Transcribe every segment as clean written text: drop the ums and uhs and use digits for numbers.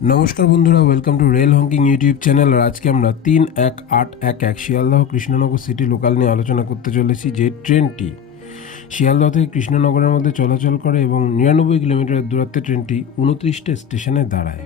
नमस्कार बंधुरा welcome to Rail Hunking YouTube channel. और आज के আমরা 3-1-8-1-1 শিয়ালদহ কৃষ্ণনগর সিটি লোকাল নিয়ে আলোচনা করতে চলেছি। যে ট্রেনটি শিয়ালদহ থেকে কৃষ্ণনগরের মধ্যে চলাচল করে এবং 99 কিলোমিটার দূরত্বে ট্রেনটি 29টে স্টেশনে দাঁড়ায়।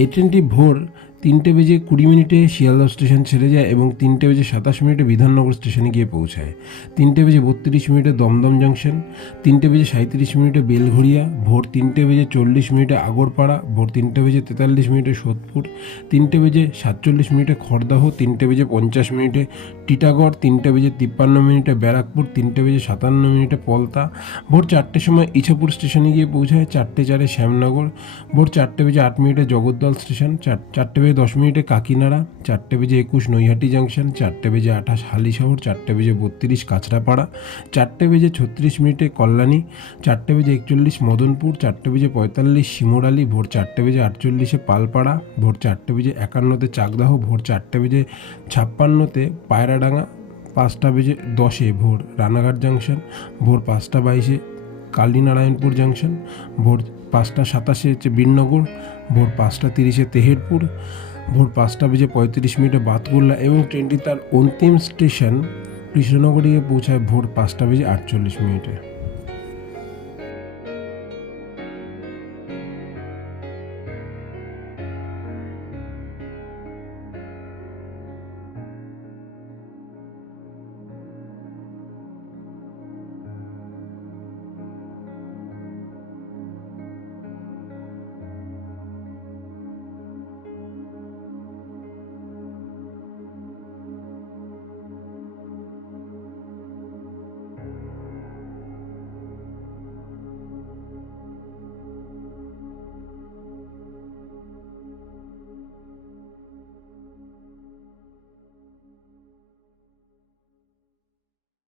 এই ট্রেনটি ভোর 3:20 শিয়ালদহ স্টেশন ছেড়ে যায় এবং 3:27 বিধাননগর স্টেশনে গিয়ে পৌঁছায়। 3:32 দমদম জাংশন, 3:37 বেলঘড়িয়া, ভোর 3:40 আগরপাড়া, ভোর 3:43 সোদপুর, 3:47 খড়দহ, 3:50 টিটাগড়, 3:53 ব্যারাকপুর, 3:57 পলতা, ভোর 4টের সময় ইছাপুর স্টেশনে গিয়ে পৌঁছায়। 4:04 শ্যামনগর, ভোর 4:08 জগদ্দল স্টেশন, 4:10 কাকিনাড়া, 4:21 নৈহাটি জাংশন, 4:28 হালিশহর, 4:32 কাঁচরাপাড়া, 4:36 কল্যাণী, 4:41 মদনপুর, 4:45 শিমুরালি, ভোর 4:48 পালপাড়া, ভোর 4:51 চাকদাহ, ভোর 4:56 পায়রাডাঙ্গা, 5:10 ভোর রানাঘাট জাংশন, ভোর 5:22 কালীনারায়ণপুর জাংশন, ভোর 5:27 বীরনগর, ভোর 5:30 তেহেরপুর, ভোর 5:35 বাতকুল্লা এবং ট্রেনটি তার অন্তিম স্টেশন কৃষ্ণনগরে গিয়ে পৌঁছায় ভোর 5:48।